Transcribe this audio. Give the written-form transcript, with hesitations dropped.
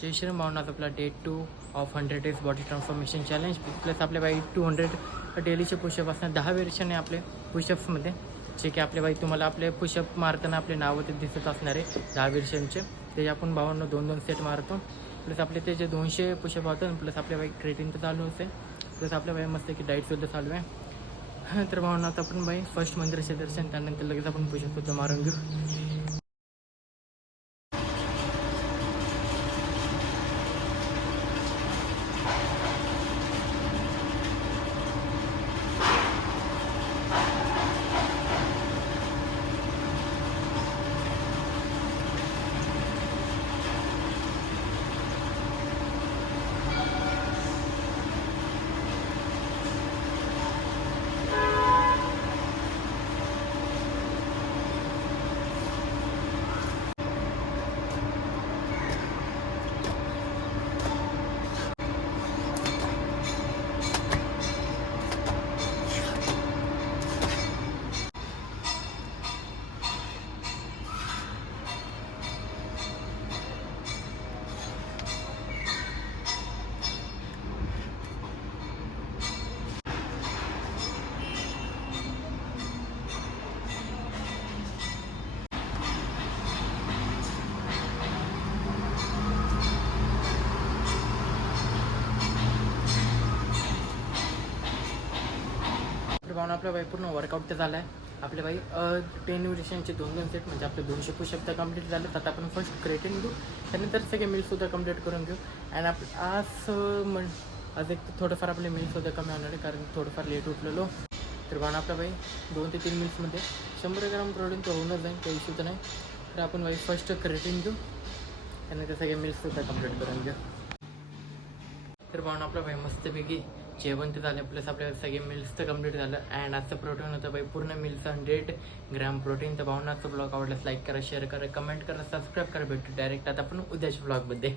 जय श्री भावनाथ आपला day 2 of 100 days body transformation challenge plus आपल्या बाई 200 डेलीचे पुशअप असणार 10 व्हेरिएशन आहे आपले पुशअप्समध्ये, जे की आपल्या बाई तुम्हाला आपले पुशअप मारताना आपले नावं ते दिसत असणार आहे 10 व्हेरिएशनचे. ते आपण भावांना 2-2 सेट मारतो. प्लस आपले ते जे 200 पुशअप होतं प्लस आपल्या बाई क्रेटिन तर चालू आहे, प्लस आपल्या बाई मस्त की डाईटसुद्धा चालू आहे. तर भावना आता आपण बाई फर्स्ट मंदिराचे दर्शन, त्यानंतर लगेच आपण पुशअपसुद्धा मारून घेऊ. भावना आपल्या बाई पूर्ण वर्कआउट तर झालं आहे. आपल्या बाई 10 व्हेरिएशनचे 2-2 सेट म्हणजे आपले 200 पुशअप तर कंप्लीट झाले. आता आपण फर्स्ट क्रेटिन घेऊ, त्यानंतर सगळे मील्ससुद्धा कंप्लीट करून घेऊ. आणि आज एक थोडंफार आपले मील्ससुद्धा कमी होणार आहे, कारण थोडंफार लेट उठलेलो. तर भावना आपल्या बाई 2 ते 3 मील्समध्ये 100 ग्राम प्रोटीन तर होऊनच जाईल, काही इश्यू तर नाही. तर आपण बाई फर्स्ट क्रेटिन घेऊ, त्यानंतर सगळे मील्ससुद्धा कंप्लीट करून घेऊ. तर भावना आपलं बाई मस्तपैकी जेवण तर झालं, प्लस आपल्या सगळे मिल्स तर कंप्लीट झालं. अँड आजचं प्रोटीन होतं बाई पूर्ण मिल्स 100 ग्रॅम प्रोटीन. तर भावना आजचा ब्लॉग आवडल्यास लाईक करा, शेअर करा, कमेंट करा, सबस्क्राईब करा. भेटू डायरेक्ट आता आपण उद्याच्या ब्लॉगमध्ये.